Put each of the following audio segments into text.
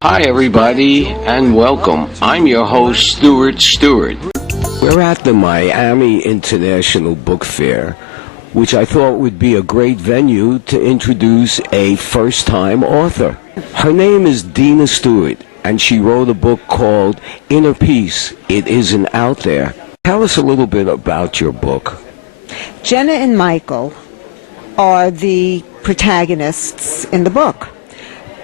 Hi, everybody, and welcome. I'm your host, Stewart Stewart. We're at the Miami International Book Fair, which I thought would be a great venue to introduce a first-time author. Her name is Dena Stewart, and she wrote a book called Inner Peace. It isn't out there. Tell us a little bit about your book. Jenna and Michael are the protagonists in the book.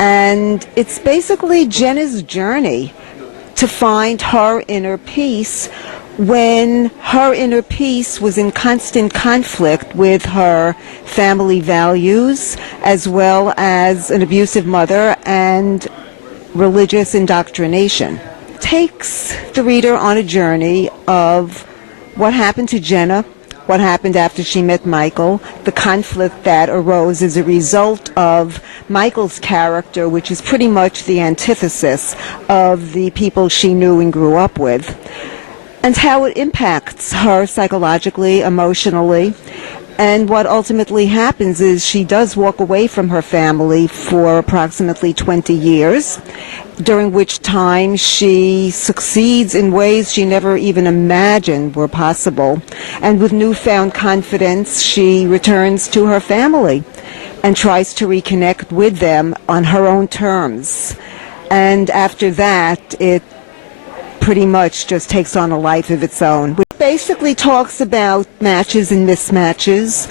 And it's basically Jenna's journey to find her inner peace when her inner peace was in constant conflict with her family values, as well as an abusive mother and religious indoctrination. Takes the reader on a journey of what happened to Jenna, what happened after she met Michael, the conflict that arose as a result of Michael's character, which is pretty much the antithesis of the people she knew and grew up with, and how it impacts her psychologically, emotionally. And what ultimately happens is she does walk away from her family for approximately 20 years, during which time she succeeds in ways she never even imagined were possible. And with newfound confidence, she returns to her family and tries to reconnect with them on her own terms. And after that, it pretty much just takes on a life of its own. It basically talks about matches and mismatches.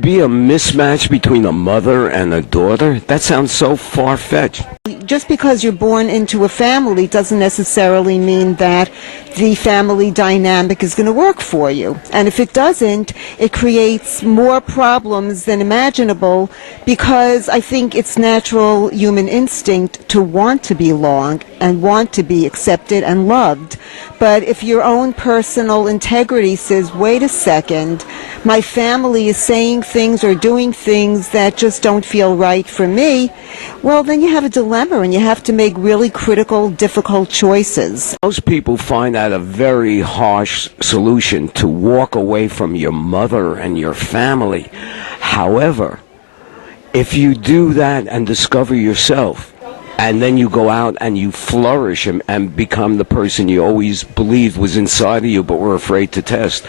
Be a mismatch between a mother and a daughter? That sounds so far-fetched. Just because you're born into a family doesn't necessarily mean that the family dynamic is going to work for you. And if it doesn't, it creates more problems than imaginable, because I think it's natural human instinct to want to belong and want to be accepted and loved. But if your own personal integrity says, wait a second, my family is saying things or doing things that just don't feel right for me, well, then you have a dilemma and you have to make really critical, difficult choices. Most people find that a very harsh solution, to walk away from your mother and your family. However, if you do that and discover yourself, and then you go out and you flourish and become the person you always believed was inside of you but were afraid to test,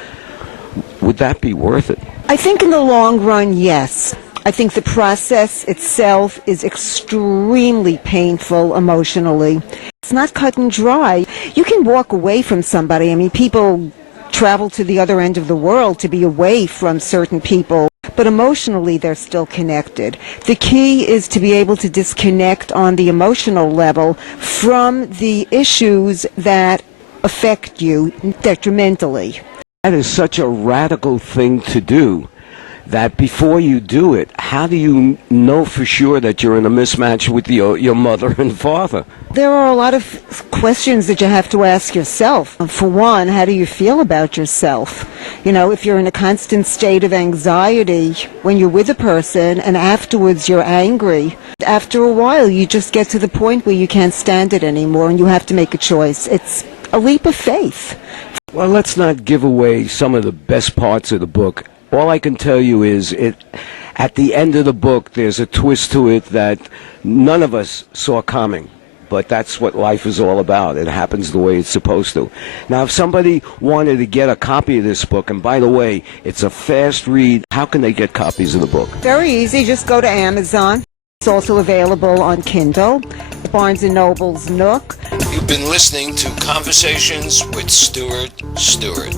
would that be worth it? I think in the long run, yes. I think the process itself is extremely painful emotionally. It's not cut and dry. You can walk away from somebody. I mean, people travel to the other end of the world to be away from certain people, but emotionally they're still connected. The key is to be able to disconnect on the emotional level from the issues that affect you detrimentally. That is such a radical thing to do, that before you do it, how do you know for sure that you're in a mismatch with your mother and father? There are a lot of questions that you have to ask yourself. For one, how do you feel about yourself? You know, if you're in a constant state of anxiety when you're with a person and afterwards you're angry, after a while you just get to the point where you can't stand it anymore and you have to make a choice. It's a leap of faith. Well, let's not give away some of the best parts of the book. All I can tell you is, at the end of the book, there's a twist to it that none of us saw coming. But that's what life is all about. It happens the way it's supposed to. Now, if somebody wanted to get a copy of this book, and by the way, it's a fast read, how can they get copies of the book? Very easy. Just go to Amazon. It's also available on Kindle, Barnes & Noble's Nook. You've been listening to Conversations with Stewart Stewart.